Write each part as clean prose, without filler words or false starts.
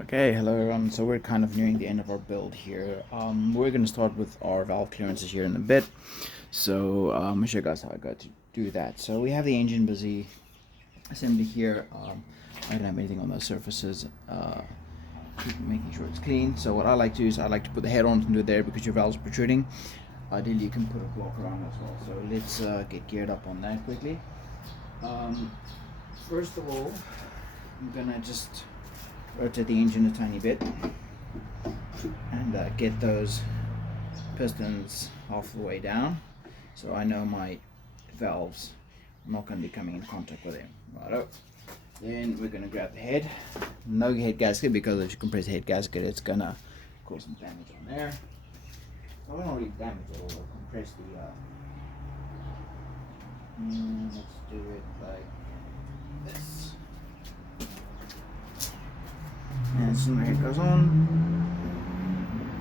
Okay, hello everyone. So we're kind of nearing the end of our build here. We're going to start with our valve clearances here in a bit. So I'm going to show you guys how I got to do that. So we have the engine busy assembly here. I don't have anything on those surfaces. Keep making sure it's clean. So what I like to do is I like to put the head on and do it there because your valve's protruding. Ideally you can put a block around as well. So let's get geared up on that quickly. First of all, I'm going to just rotate the engine a tiny bit and get those pistons half the way down so I know my valves are not going to be coming in contact with them. Righto. Then we're going to grab the head. No head gasket because if you compress the head gasket it's going to cause some damage on there. I don't really damage it, or compress the let's do it like this. And so the head goes on.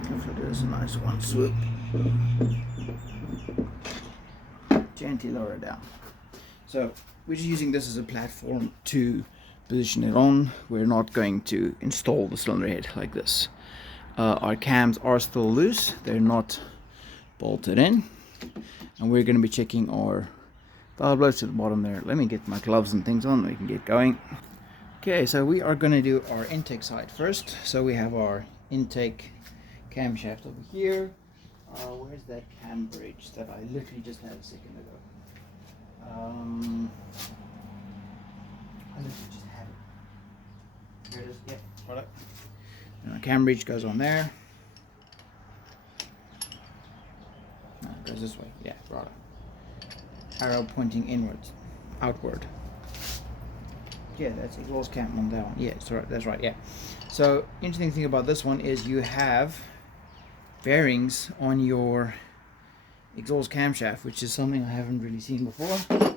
Hopefully there's a nice one swoop. Gently lower it down. So we're just using this as a platform to position it on. We're not going to install the cylinder head like this. Our cams are still loose. They're not bolted in. And we're going to be checking our valve blades to the bottom there. Let me get my gloves and things on. We can get going. Okay, so we are going to do our intake side first. So we have our intake camshaft over here. Where's that cam bridge that I literally just had a second ago? I literally just had it. Here it is. Yep, product. And our cam bridge goes on there. No, it goes this way. Yeah, product. Arrow pointing inwards, outward. Yeah, that's exhaust cam on that one. Yeah, that's right. Yeah. So interesting thing about this one is you have bearings on your exhaust camshaft, which is something I haven't really seen before. So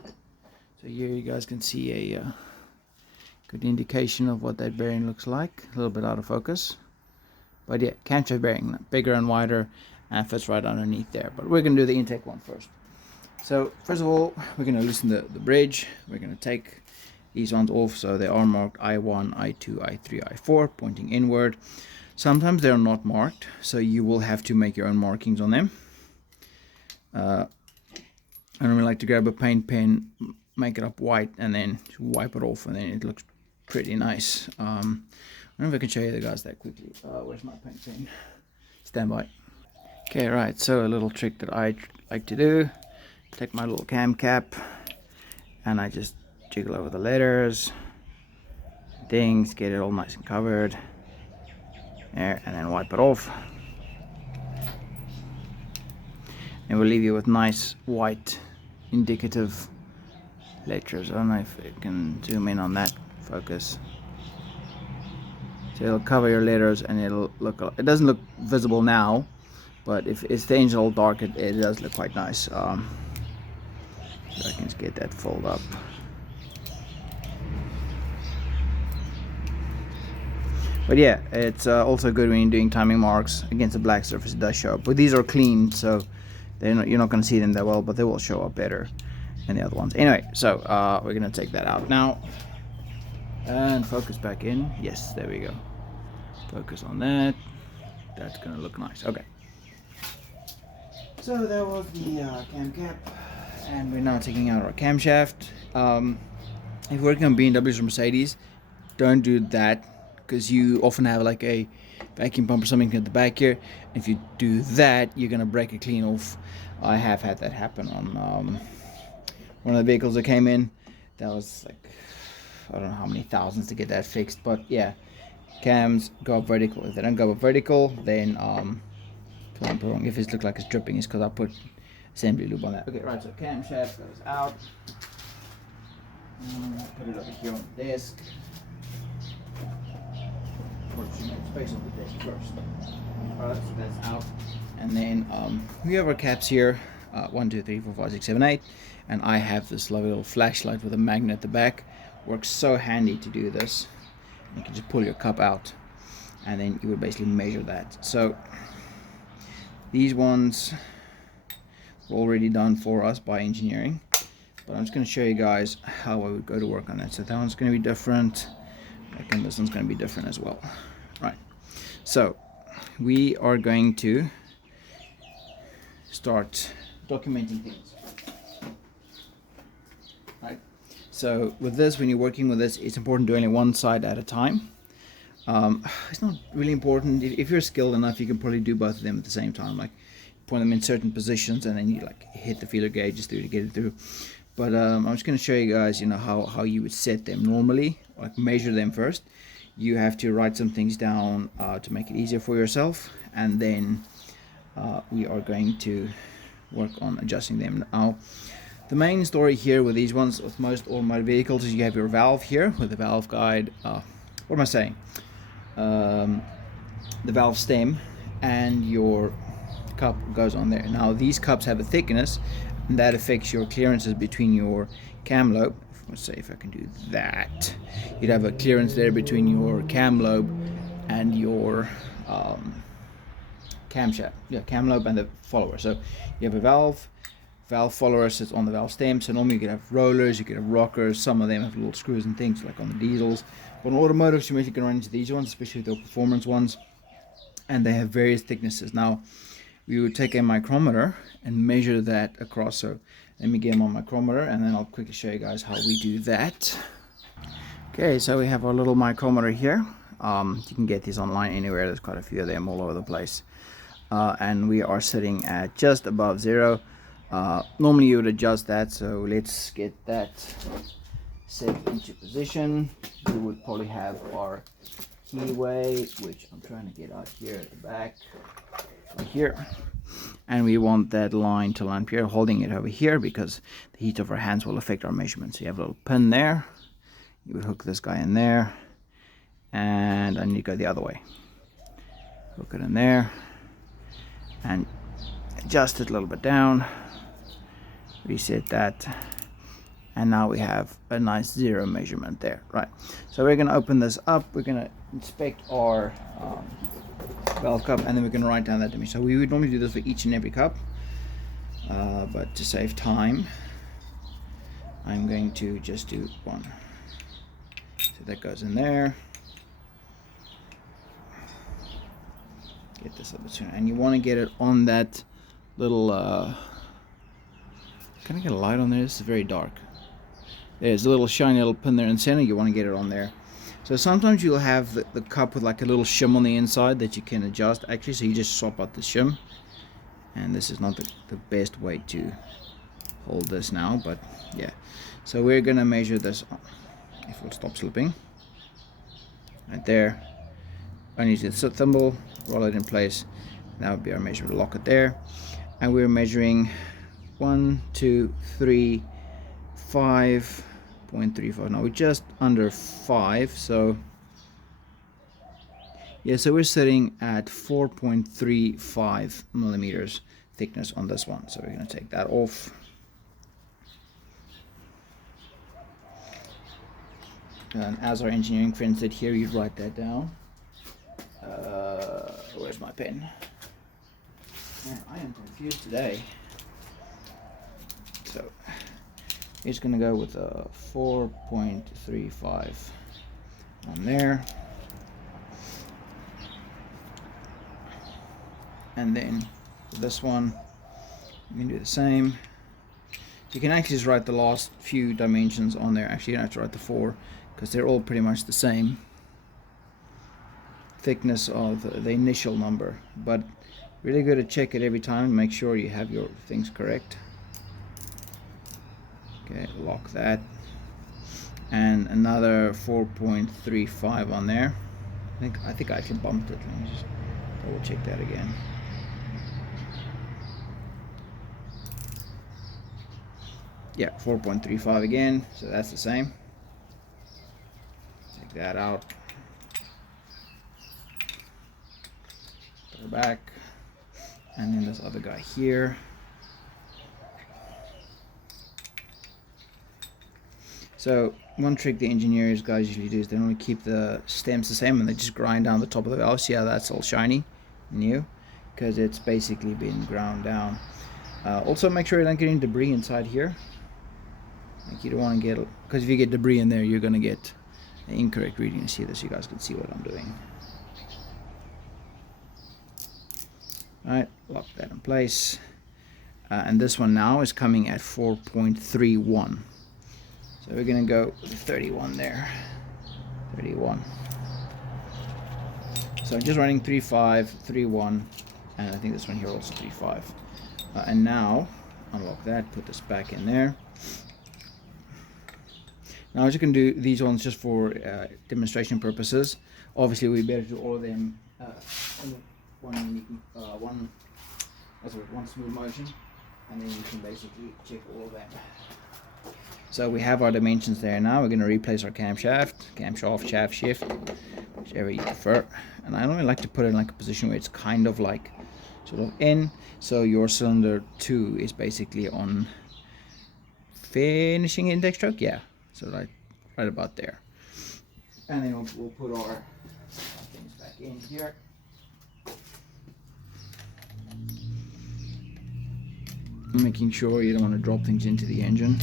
here you guys can see a good indication of what that bearing looks like. A little bit out of focus, but yeah, camshaft bearing, bigger and wider, and fits right underneath there. But we're gonna do the intake one first. So first of all, we're gonna loosen the bridge. We're gonna take these ones off, so they are marked I1, I2, I3, I4, pointing inward. Sometimes they are not marked, so you will have to make your own markings on them. I normally like to grab a paint pen, make it up white, and then wipe it off, and then it looks pretty nice. I don't know if I can show you the guys that quickly. Where's my paint pen? Stand by. Okay, right, so a little trick that I like to do, take my little cam cap, and I just jiggle over the letters, things, get it all nice and covered there, and then wipe it off. And we'll leave you with nice white indicative letters. I don't know if it can zoom in on that focus. So it'll cover your letters and it'll look, it doesn't look visible now, but if it's the engine all dark, it does look quite nice. So I can just get that fold up. But yeah, it's also good when you're doing timing marks against a black surface. It does show up, but these are clean, so you're not going to see them that well, but they will show up better than the other ones. Anyway, so we're going to take that out now and focus back in. Yes, there we go. Focus on that. That's going to look nice. Okay. So that was the cam cap, and we're now taking out our camshaft. If you're working on BMWs or Mercedes, don't do that, because you often have like a vacuum pump or something at the back here. If you do that, you're gonna break it clean off. I have had that happen on one of the vehicles that came in. That was like, I don't know how many thousands to get that fixed, but yeah, cams go up vertical. If they don't go up vertical, then if it looks like it's dripping, it's because I put assembly lube on that. Okay, right, so camshaft goes out. Put it over here on the desk. Space on the desk first. Alright, so that's out. And then we have our caps here, 1, 2, 3, 4, 5, 6, 7, 8. And I have this lovely little flashlight with a magnet at the back. Works so handy to do this. You can just pull your cup out, and then you would basically measure that. So these ones were already done for us by engineering, but I'm just going to show you guys how I would go to work on that. So that one's going to be different. And this one's going to be different as well. Right. So we are going to start documenting things. Right. So with this, when you're working with this, it's important to do only one side at a time. It's not really important. If you're skilled enough, you can probably do both of them at the same time, like point them in certain positions and then you like hit the feeler gauges through to get it through. But I'm just going to show you guys, how you would set them normally, like measure them first. You have to write some things down to make it easier for yourself, and then we are going to work on adjusting them. Now, the main story here with these ones, with most automatic vehicles, is you have your valve here with the valve guide. What am I saying? The valve stem and your cup goes on there. Now these cups have a thickness, and that affects your clearances between your cam lobe. Let's say if I can do that, you'd have a clearance there between your cam lobe and your camshaft. Yeah, cam lobe and the follower. So you have a valve follower sits on the valve stem. So normally you could have rollers, you could have rockers. Some of them have little screws and things like on the diesels. But on automotives, you can run into these ones, especially the performance ones, and they have various thicknesses. Now, we would take a micrometer and measure that across. So let me get my micrometer, and then I'll quickly show you guys how we do that. Okay, so we have our little micrometer here. You can get these online anywhere. There's quite a few of them all over the place. And we are sitting at just above 0. Normally you would adjust that, so let's get that set into position. We would probably have our keyway, which I'm trying to get out here at the back, right here, and we want that line to line here, holding it over here because the heat of our hands will affect our measurements. So you have a little pin there, you would hook this guy in there, and I need to go the other way, hook it in there and adjust it a little bit down, reset that, and now we have a nice 0 measurement there. Right, so we're going to open this up, we're going to inspect our valve cup, and then we can write down that dimension. So we would normally do this for each and every cup, but to save time I'm going to just do one. So that goes in there. Get this a little bit sooner, and you want to get it on that little can I get a light on there? This is very dark. There's a little shiny little pin there in the center. You want to get it on there. So sometimes you'll have the cup with like a little shim on the inside that you can adjust actually, so you just swap out the shim, and this is not the best way to hold this now, but yeah. So we're gonna measure this, if we'll stop slipping, right there. I need to the thimble, roll it in place. That would be our measurement. Lock it there, and we're measuring 1, 2, 3, 5.35. Now we're just under 5, so yeah, so we're sitting at 4.35 millimeters thickness on this one. So we're going to take that off. And as our engineering friend said here, you write that down. Where's my pen? Man, I am confused today. So we're just going to go with a 4.35 on there. And then for this one, you can do the same. You can actually just write the last few dimensions on there. Actually, you don't have to write the 4 because they're all pretty much the same thickness of the initial number. But really good to check it every time and make sure you have your things correct. Okay, lock that, and another 4.35 on there. I think I actually bumped it. Let me just double check that again. Yeah, 4.35 again, so that's the same. Take that out, put her back, and then this other guy here. So one trick the engineers guys usually do is they normally keep the stems the same and they just grind down the top of the valve. See how that's all shiny, new, because it's basically been ground down. Also make sure you don't get any debris inside here. Like you don't want to get, because if you get debris in there, you're going to get an incorrect reading. You see this, you guys can see what I'm doing. Alright, lock that in place. And this one now is coming at 4.31. So we're going to go with 31 there. 31. So just running 3.5, 3.1, and I think this one here also 3.5. And now unlock that, put this back in there. Now as you can do these ones just for demonstration purposes. Obviously we better do all of them in one smooth motion, and then you can basically check all of them. So we have our dimensions there now. We're going to replace our camshaft, shaft shift, whichever you prefer. And I normally like to put it in like a position where it's kind of like sort of in. So your cylinder 2 is basically on finishing index stroke. Yeah, so right about there. And then we'll put our things back in here. Making sure you don't want to drop things into the engine.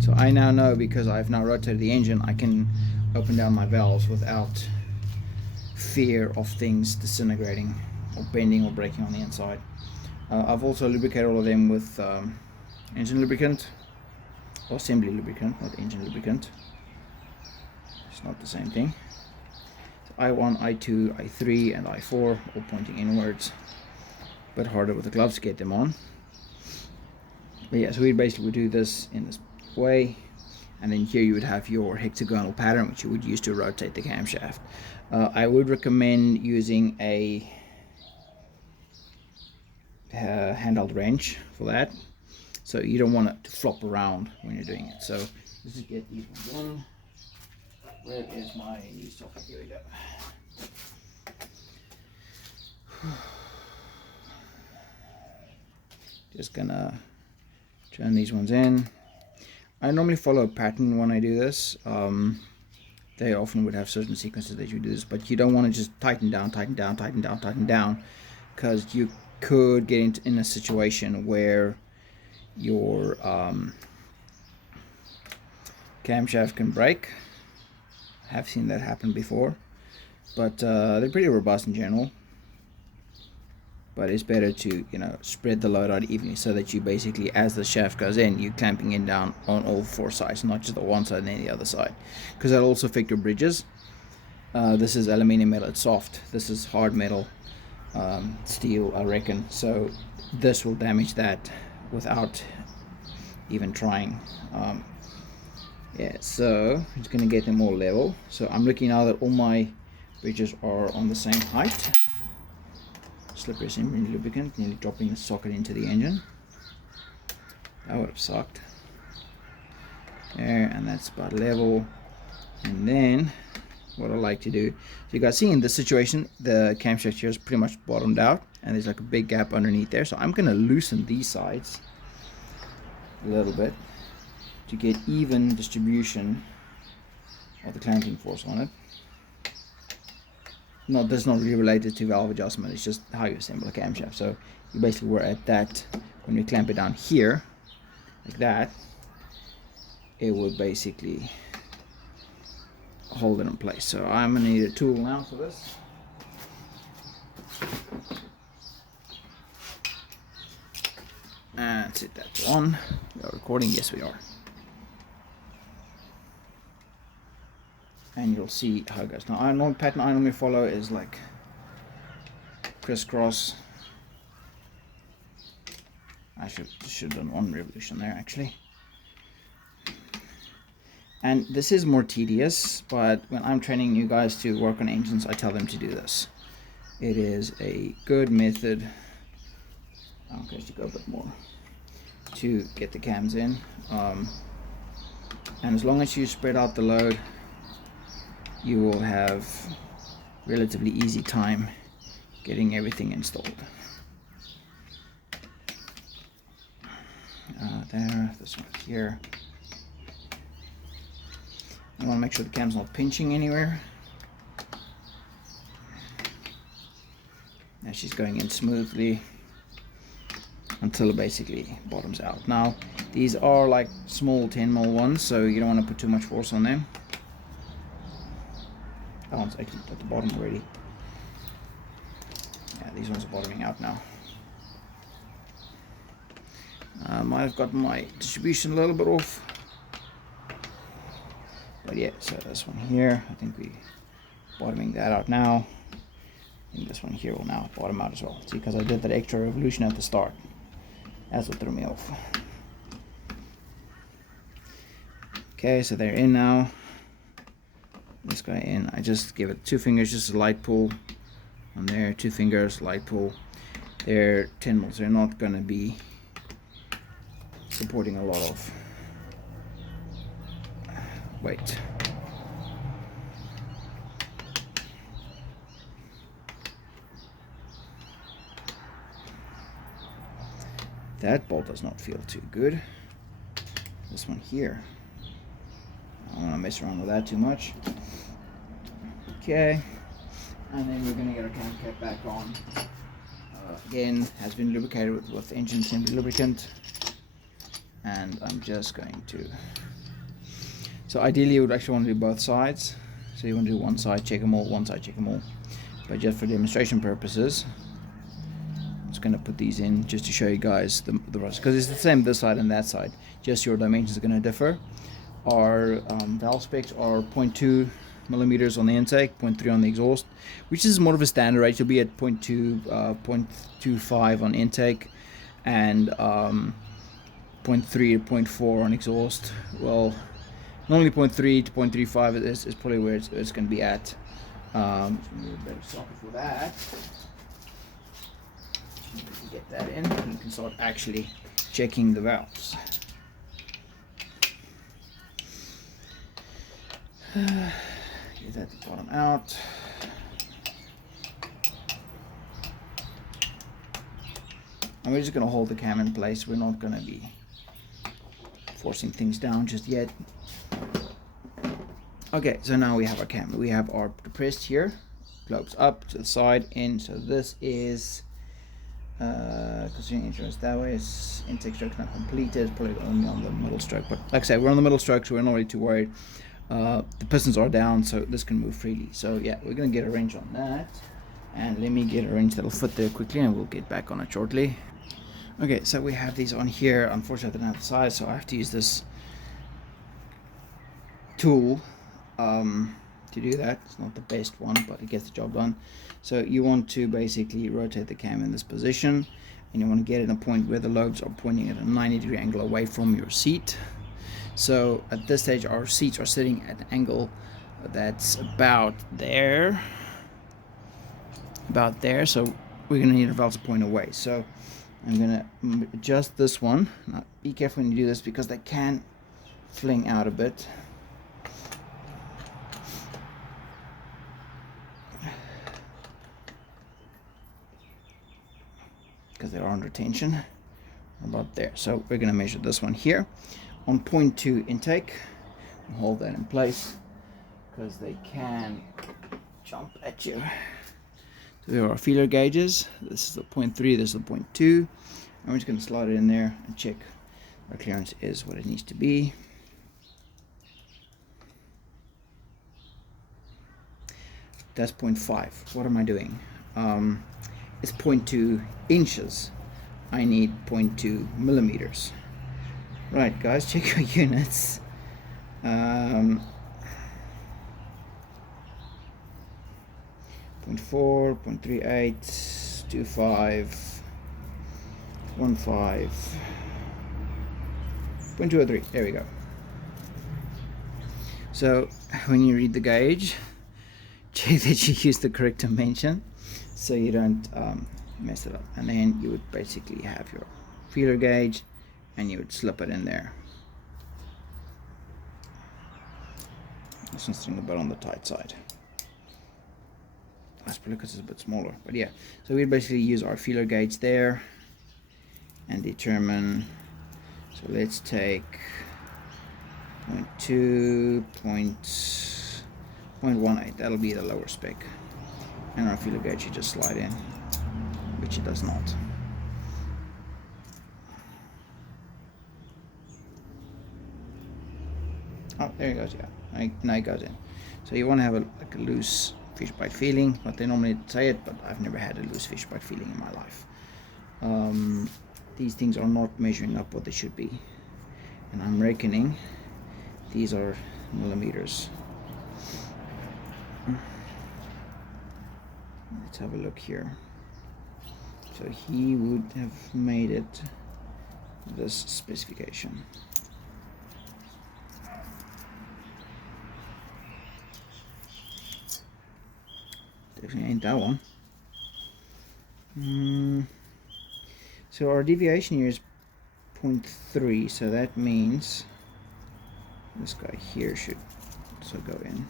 So I now know, because I've now rotated the engine, I can open down my valves without fear of things disintegrating or bending or breaking on the inside. I've also lubricated all of them with engine lubricant, or assembly lubricant, not engine lubricant. It's not the same thing. So I1, I2, I3 and I4 all pointing inwards. A bit harder with the gloves to get them on. But yeah, so we basically would do this in this way, and then here you would have your hexagonal pattern which you would use to rotate the camshaft. I would recommend using a handheld wrench for that, so you don't want it to flop around when you're doing it. So let's just get these ones in. Where is my new socket? Here we go. Just gonna turn these ones in. I normally follow a pattern when I do this. They often would have certain sequences that you do this, but you don't want to just tighten down, because you could get in a situation where your camshaft can break. I have seen that happen before, but they're pretty robust in general. But it's better to, you know, spread the load out evenly, so that you basically, as the shaft goes in, you're clamping it down on all four sides, not just the one side and then the other side, because that'll also affect your bridges. This is aluminium metal, it's soft. This is hard metal, steel, I reckon. So this will damage that without even trying. Yeah, so I'm just going to get them all level. So I'm looking now that all my bridges are on the same height. Slippery assembly lubricant, nearly dropping the socket into the engine. That would have sucked. There, and that's about level. And then what I like to do, so you guys see in this situation the camshaft here is pretty much bottomed out, and there's like a big gap underneath there. So I'm going to loosen these sides a little bit to get even distribution of the clamping force on it. That's not really related to valve adjustment, it's just how you assemble a camshaft. So you basically were at that, when you clamp it down here like that, it would basically hold it in place. So I'm going to need a tool now for this. And set that to on. We are recording, yes we are. And you'll see how it goes. Now, the pattern I normally follow is like crisscross. I should have done one revolution there actually. And this is more tedious, but when I'm training you guys to work on engines, I tell them to do this. It is a good method. Okay, to go a bit more to get the cams in. And as long as you spread out the load, you will have relatively easy time getting everything installed. There, this one here. I want to make sure the cam's not pinching anywhere. Now she's going in smoothly until it basically bottoms out. Now these are like small 10mm ones, so you don't want to put too much force on them. That one's actually at the bottom already. Yeah, these ones are bottoming out now. Might have got my distribution a little bit off, but yeah, so this one here, I think we bottoming that out now. I think this one here will now bottom out as well. See, because I did that extra revolution at the start. That's what threw me off. Okay, so they're in now. This guy in. I just give it 2 fingers, just a light pull on there. 2 fingers, light pull. They're 10 mils. They're not going to be supporting a lot of weight. That bolt does not feel too good. This one here, I don't want to mess around with that too much. Okay, and then we're going to get our cam cap back on. Again, has been lubricated with engine assembly lubricant, and I'm just going to. So ideally, you would actually want to do both sides. So you want to do one side, check them all, one side, check them all. But just for demonstration purposes, I'm just going to put these in just to show you guys the rust, because it's the same this side and that side, just your dimensions are going to differ. Our valve specs are 0.2 millimeters on the intake, 0.3 on the exhaust, which is more of a standard rate. You'll be at 0.2, 0.25 on intake, and 0.3 to 0.4 on exhaust. Well, normally 0.3 to 0.35 is probably where it's going to be at. Better socket for that. Get that in, and you can start actually checking the valves. Get that bottom out. And we're just going to hold the cam in place. We're not going to be forcing things down just yet. Okay, so now we have our cam. We have our depressed here, globes up to the side, in. So this is considering insurance that way, is intake stroke not completed, probably only on the middle stroke, but like I said, we're on the middle stroke, so we're not really too worried. The pistons are down, so this can move freely. So yeah, we're gonna get a wrench on that, and let me get a wrench that'll fit there quickly, and we'll get back on it shortly. Okay, so we have these on here. Unfortunately, I don't have the size, so I have to use this tool to do that. It's not the best one, but it gets the job done. So you want to basically rotate the cam in this position, and you want to get in a point where the lobes are pointing at a 90-degree angle away from your seat. So at this stage, our seats are sitting at an angle that's about there. So we're going to need our valves to point away. So I'm going to adjust this one. Now be careful when you do this, because they can fling out a bit. Because they're under tension, about there. So we're going to measure this one here on 0.2 intake. Hold that in place, because they can jump at you. So there are our feeler gauges. This is the 0.3, this is the 0.2. And we're just going to slide it in there and check our clearance is what it needs to be. That's 0.5. What am I doing? It's 0.2 inches. I need 0.2 millimeters. Right, guys, check your units. 0.4, 0.38, 25, 15, 0.203. There we go. So when you read the gauge, check that you use the correct dimension, so you don't mess it up. And then you would basically have your feeler gauge, and you would slip it in there. This one's sitting a bit on the tight side. That's probably because it's a bit smaller, but yeah. So we basically use our feeler gauge there and determine. So let's take 0.2, 0.18. That'll be the lower spec. And our feeler gauge should just slide in, which it does not. Oh, there it goes. Yeah, now it goes in. So you want to have like a loose fish bite feeling, but they normally say it, but I've never had a loose fish bite feeling in my life. These things are not measuring up what they should be, and I'm reckoning these are millimeters. Let's have a look here. So he would have made it this specification. Definitely ain't that one. So our deviation here is 0.3, so that means this guy here should also go in.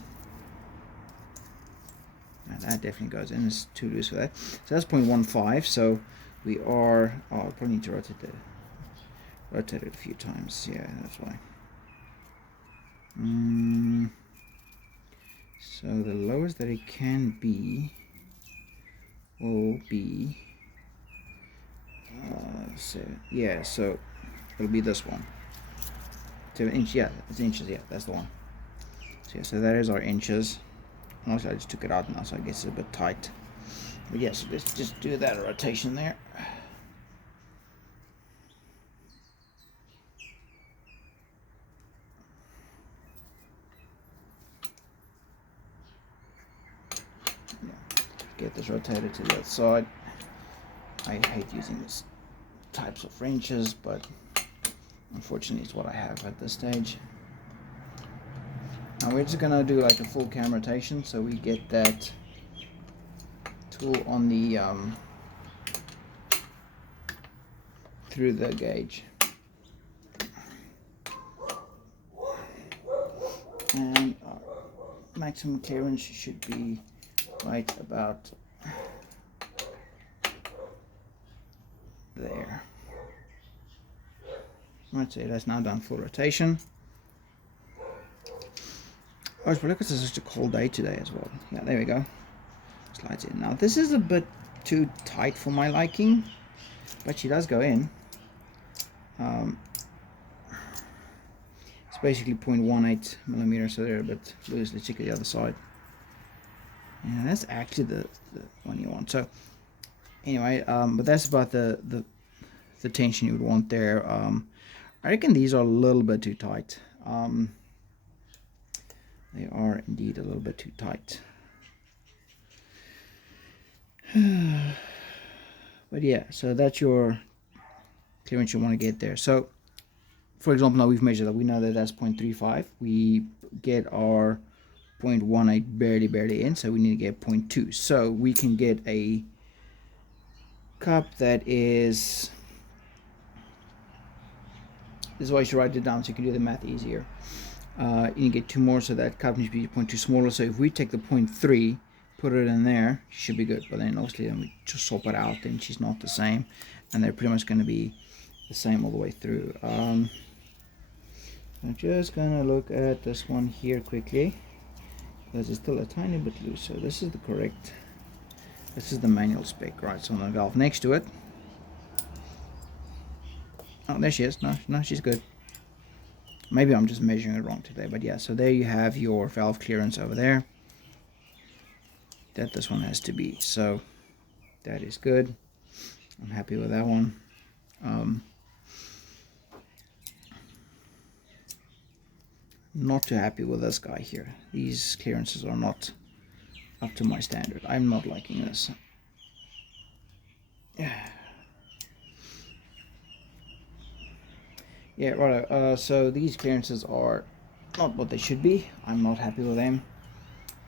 And that definitely goes in. It's too loose for that. So that's 0.15. So we are. Oh, I'll probably need to rotate it a few times. Yeah, that's why. So the lowest that it can be will be. So yeah, so it'll be this one. 7 inch. Yeah, it's inches. Yeah, that's the one. So yeah, so that is our inches. Also, I just took it out now, so I guess it's a bit tight. But yes, yeah, so let's just do that rotation there. Yeah. Get this rotated to the other side. I hate using these types of wrenches, but unfortunately it's what I have at this stage. Now we're just gonna do like a full cam rotation, so we get that tool on the through the gauge, and our maximum clearance should be right about there. Right, so that's now done full rotation. Oh, but look, it's such a cold day today as well. Yeah, there we go. Slides in. Now this is a bit too tight for my liking, but she does go in. It's basically 0.18 millimeters, so they're a bit loose. Let's check the other side. Yeah, that's actually the one you want. So anyway, but that's about the tension you would want there. I reckon these are a little bit too tight. They are indeed a little bit too tight. But yeah, so that's your clearance you want to get there. So for example, now we've measured that. We know that that's 0.35. We get our 0.18 barely in, so we need to get 0.2. So we can get a cup that is, this is why you should write it down so you can do the math easier. You need to get 2 more, so that cup needs to be 0.2 smaller. So if we take the 0.3, put it in there, she should be good. But then obviously then we just swap it out, then she's not the same, and they're pretty much going to be the same all the way through. I'm just gonna look at this one here quickly, because it's still a tiny bit loose. So this is the correct, this is the manual spec, right? So on the valve next to it. Oh, there she is. No, she's good. Maybe I'm just measuring it wrong today, but yeah, so there you have your valve clearance over there that this one has to be. So that is good. I'm happy with that one. Not too happy with this guy here. These clearances are not up to my standard. I'm not liking this. Yeah, right. So these clearances are not what they should be. I'm not happy with them.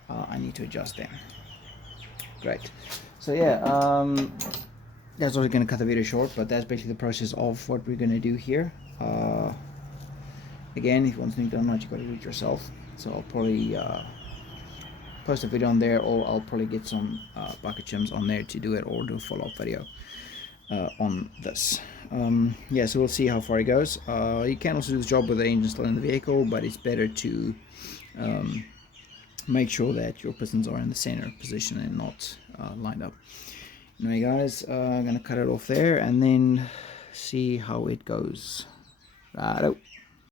I need to adjust them. Great. So yeah, that's also going to cut the video short, but that's basically the process of what we're going to do here. Again, if you want something done right, you've got to do it yourself. So I'll probably post a video on there, or I'll probably get some bucket chims on there to do it, or do a follow-up video on this. Yeah, so we'll see how far it goes. You can also do this job with the engine still in the vehicle, but it's better to make sure that your pistons are in the center position and not lined up. Anyway guys, I'm gonna cut it off there and then see how it goes. Righto.